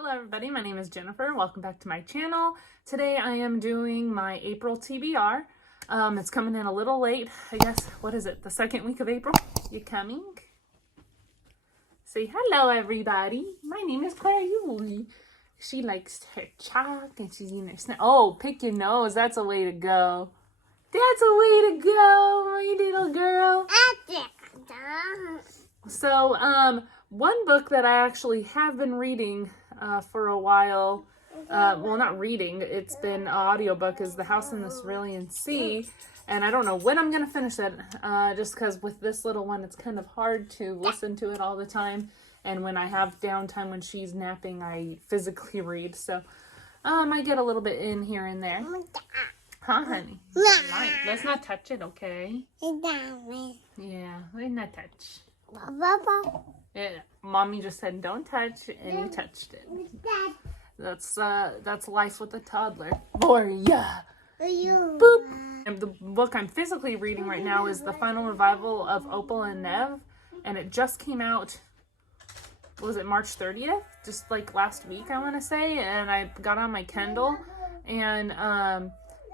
Hello everybody, my name is Jennifer. Welcome back to my channel. Today I am doing my April TBR. It's coming in a little late. I guess, what is it, the second week of April? You coming? Say hello everybody. My name is Claire Yuli. She likes her chalk and she's eating her snack. Oh, pick your nose. That's a way to go. That's a way to go, my little girl. So, one book that I actually have been reading for a while, well, not reading, it's been an audiobook, is The House in the Cerulean Sea, and I don't know when I'm going to finish it, just because with this little one, it's kind of hard to listen to it all the time, and when I have downtime when she's napping, I physically read, so I get a little bit in here and there. Huh, honey? Right. Let's not touch it, okay? Yeah, let's not touch. Yeah, Mommy just said don't touch, and you touched it. That's life with a toddler. Boya. Boop. And the book I'm physically reading right now is the final revival of Opal and Nev, and it just came out. Was it March 30th? Just like last week, I want to say. And I got on my Kindle,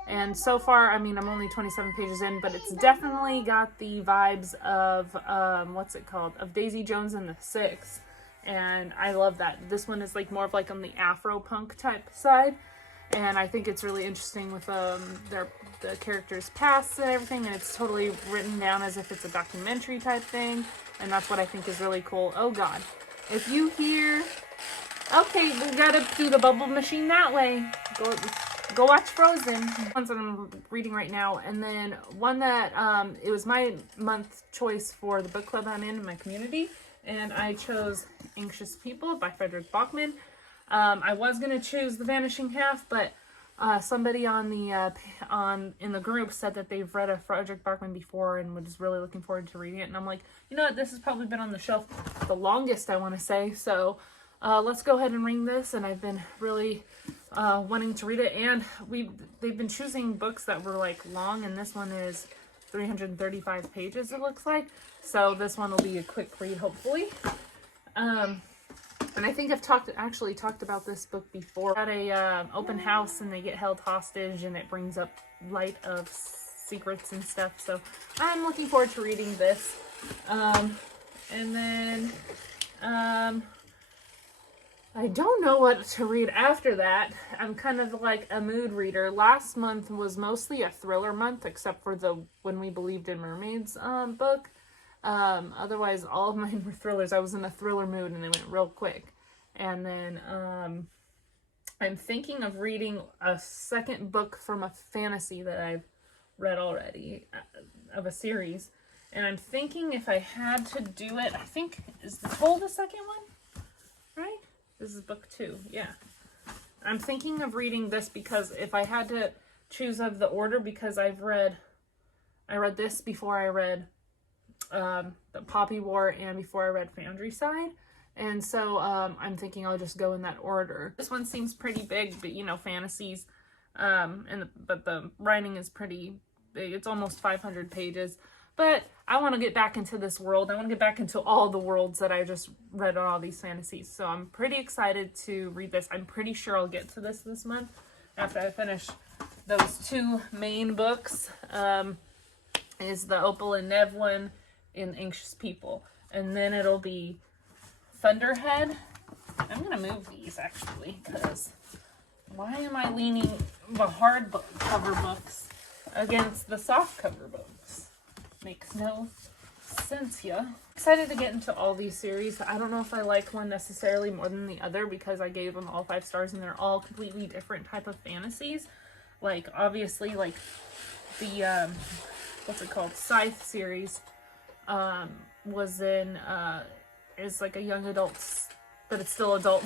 and so far, I mean, I'm only 27 pages in, but it's definitely got the vibes of, what's it called? Of Daisy Jones and the Six. And I love that. This one is like more of like on the Afro-punk type side. And I think it's really interesting with the characters' pasts and everything. And it's totally written down as if it's a documentary type thing. And that's what I think is really cool. Oh, God. If you hear... Okay, we gotta do the bubble machine that way. Go watch Frozen. Ones that I'm reading right now, and then one that it was my month choice for the book club I'm in my community, and I chose Anxious People by Frederick Bachman. I was gonna choose The Vanishing Half, but somebody on the in the group said that they've read a Frederick Bachman before and was really looking forward to reading it, and I'm like, you know what, this has probably been on the shelf the longest, I want to say, so let's go ahead and read this. And I've been really wanting to read it, and they've been choosing books that were like long, and this one is 335 pages, it looks like, so this one will be a quick read, hopefully. And I think I've actually talked about this book before at a open house, and they get held hostage, and it brings up light of secrets and stuff, so I'm looking forward to reading this. And then I don't know what to read after that. I'm kind of like a mood reader. Last month was mostly a thriller month, except for the When We Believed in Mermaids book. Otherwise, all of mine were thrillers. I was in a thriller mood, and it went real quick. And then I'm thinking of reading a second book from a fantasy that I've read already, of a series. And I'm thinking if I had to do it, I think, is The Toll the second one? Right? This is book 2, yeah. I'm thinking of reading this because if I had to choose of the order, because I read this before I read the Poppy War and before I read Foundry Side. And so I'm thinking I'll just go in that order. This one seems pretty big, but you know, fantasies, but the writing is pretty big. It's almost 500 pages. But I want to get back into this world. I want to get back into all the worlds that I just read on all these fantasies. So I'm pretty excited to read this. I'm pretty sure I'll get to this month after I finish those 2 main books. Is the Opal and Nev one in Anxious People. And then it'll be Thunderhead. I'm going to move these actually, because why am I leaning the hard cover books against the soft cover books? Makes no sense here. Excited to get into all these series. I don't know if I like one necessarily more than the other, because I gave them all 5 stars and they're all completely different type of fantasies. Like, obviously, like the what's it called, Scythe series was in is like a young adults, but it's still adult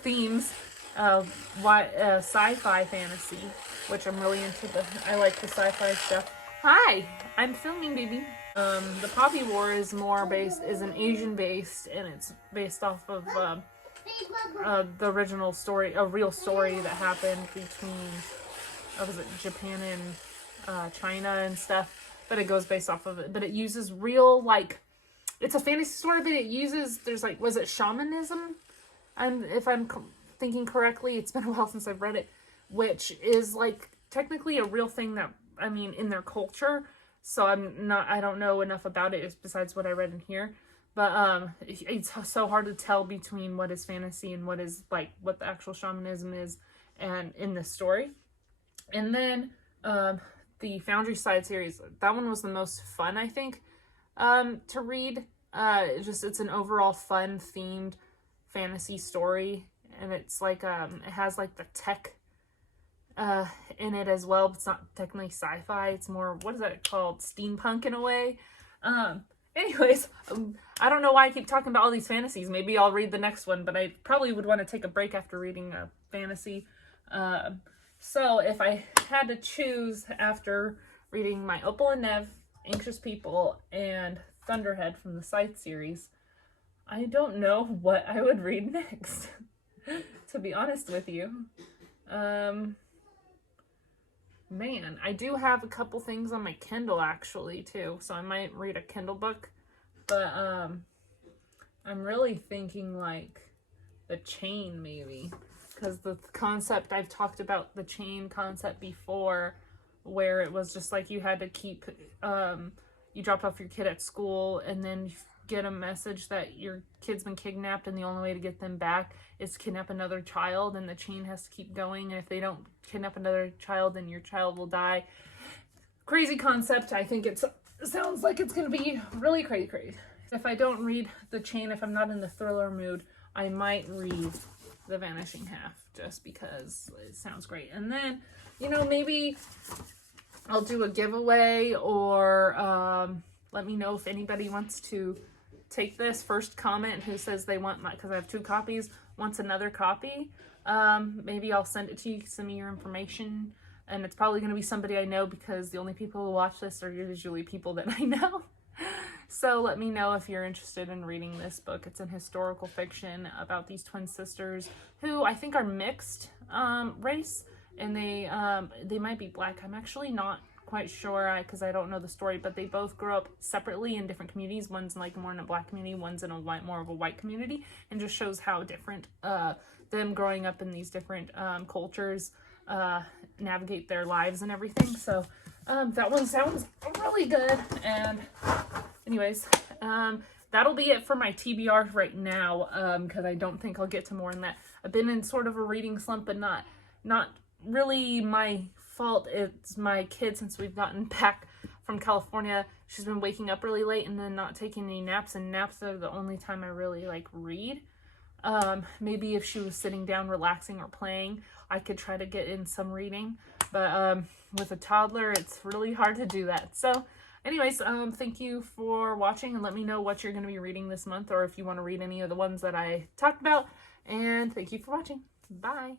themes, sci-fi fantasy, which I'm really into. I like the sci-fi stuff. Hi, I'm filming, baby. The Poppy War is an Asian based, and it's based off of the original story, a real story that happened between, was it Japan and China and stuff, but it goes based off of it, but it uses real, like, it's a fantasy story, but it uses, there's like, was it shamanism? If I'm thinking correctly. It's been a while since I've read it, which is like technically a real thing that, I mean, in their culture. So I don't know enough about it besides what I read in here. But it's so hard to tell between what is fantasy and what is like what the actual shamanism is and in this story. And then the Foundry Side series, that one was the most fun, I think, to read. It's an overall fun themed fantasy story, and it's like it has like the tech in it as well, but it's not technically sci-fi. It's more, what is that called, steampunk in a way. Anyways, I don't know why I keep talking about all these fantasies. Maybe I'll read the next one, but I probably would want to take a break after reading a fantasy. So if I had to choose after reading my Opal and Nev, Anxious People, and Thunderhead from the Scythe series, I don't know what I would read next, to be honest with you. Man, I do have a couple things on my Kindle actually too, so I might read a Kindle book, but I'm really thinking like The Chain maybe, because the concept, I've talked about the chain concept before, where it was just like you had to keep, you dropped off your kid at school and then get a message that your kid's been kidnapped, and the only way to get them back is to kidnap another child, and the chain has to keep going, and if they don't kidnap another child, then your child will die. Crazy concept. I think it sounds like it's gonna be really crazy. If I don't read The Chain, if I'm not in the thriller mood, I might read The Vanishing Half, just because it sounds great. And then, you know, maybe I'll do a giveaway, or let me know if anybody wants to take this first comment who says they want because I have 2 copies, wants another copy. Maybe I'll send it to you, send me your information, and it's probably going to be somebody I know, because the only people who watch this are usually people that I know. So let me know if you're interested in reading this book. It's an historical fiction about these twin sisters who I think are mixed race, and they might be black. I'm actually not quite sure because I don't know the story, but they both grew up separately in different communities. One's like more in a black community, one's in a more of a white community, and just shows how different them growing up in these different cultures navigate their lives and everything. So that one sounds really good. And anyways, that'll be it for my TBR right now, because I don't think I'll get to more than that. I've been in sort of a reading slump, but not really my fault. It's my kid, since we've gotten back from California. She's been waking up really late and then not taking any naps, and naps are the only time I really like read. Maybe if she was sitting down relaxing or playing, I could try to get in some reading, but with a toddler it's really hard to do that. So anyways, thank you for watching, and let me know what you're going to be reading this month, or if you want to read any of the ones that I talked about, and thank you for watching. Bye.